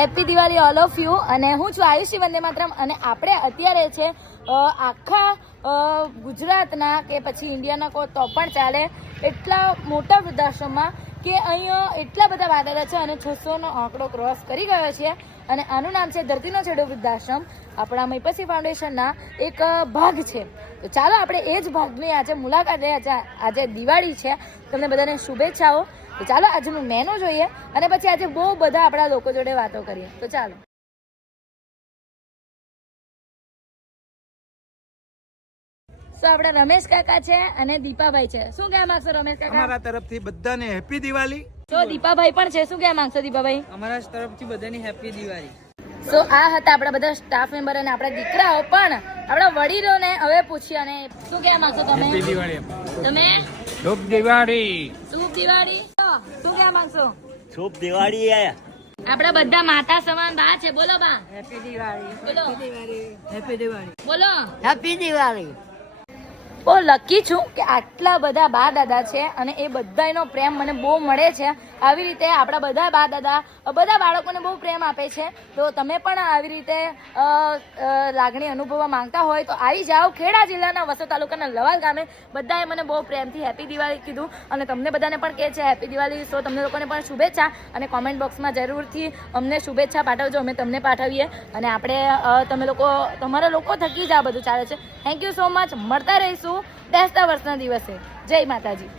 Happy Diwali all of you. અને હું છું આયુષી વંદે માતરમ અને આપણે અત્યારે છે આખા ગુજરાતના કે પછી ઇન્ડિયાના કો તો પણ ચાલે એટલા મોટા વૃદ્ધાશ્રમમાં કે અહીંયા એટલા બધા વાદળા છે અને 600નો આંકડો ક્રોસ કરી ગયો છે. અને આનું નામ છે ધરતીનો છેડો વૃદ્ધાશ્રમ. આપણા મૈપસી ફાઉન્ડેશનના એક ભાગ છે. તો ચાલો આપણે એ જ ભાગની આજે મુલાકાત લઈએ. આજે દિવાળી છે, તમને બધાને શુભેચ્છાઓ. તો ચાલો આજનું મેનુ જોઈએ અને પછી આજે બહુ બધા આપણા લોકો જોડે વાતો કરીએ. તો ચાલો. તો આપણે રમેશ કાકા છે અને દીપાભાઈ છે. શું કહેવા માંગશો રમેશ કાકા? અમારા તરફથી બધાને હેપી દિવાળી. તો દીપાભાઈ પણ છે. શું કહેવા માંગશો દીપાભાઈ? અમારા તરફથી બધાને હેપી દિવાળી. તો આ હતા આપણા બધા સ્ટાફ મેમ્બર અને આપણા દીકરાઓ. પણ આપણા વડીલોને હવે પૂછીએ. અને શું કહેવા માંગશો તમે? હેપી દિવાળી. તમે? શુભ દિવાળી. શુભ દિવાળી. શું કહેવા માંગશો? શુભ દિવાળી. આપડા બધા માતા સમાન બા છે. બોલો બા. હેપી દિવાળી. બોલો. હેપી દિવાળી. બોલો. હેપી દિવાળી. બહુ લકી છું કે આટલા બધા બા દાદા છે અને એ બધાનો પ્રેમ મને બહુ મળે છે. આવી રીતે આપણા બધા બા દાદા બધા બાળકોને બહુ પ્રેમ આપે છે. તો તમે પણ આવી રીતે લાગણી અનુભવવા માંગતા હોય તો આવી જાઓ. ખેડા જિલ્લાના વસો તાલુકાના લવાલ ગામે બધાએ મને બહુ પ્રેમથી હેપી દિવાળી કીધું અને તમને બધાને પણ કહે છે હેપી દિવાળી. તો તમને લોકોને પણ શુભેચ્છા અને કોમેન્ટ બોક્સમાં જરૂરથી અમને શુભેચ્છા પાઠવજો. અમે તમને પાઠવીએ અને આપણે તમે લોકો તમારા લોકો થકી જ આ બધું ચાલે છે. Thank you so much. મળતા રહીશું બેસતા વર્ષના દિવસે. જય માતાજી.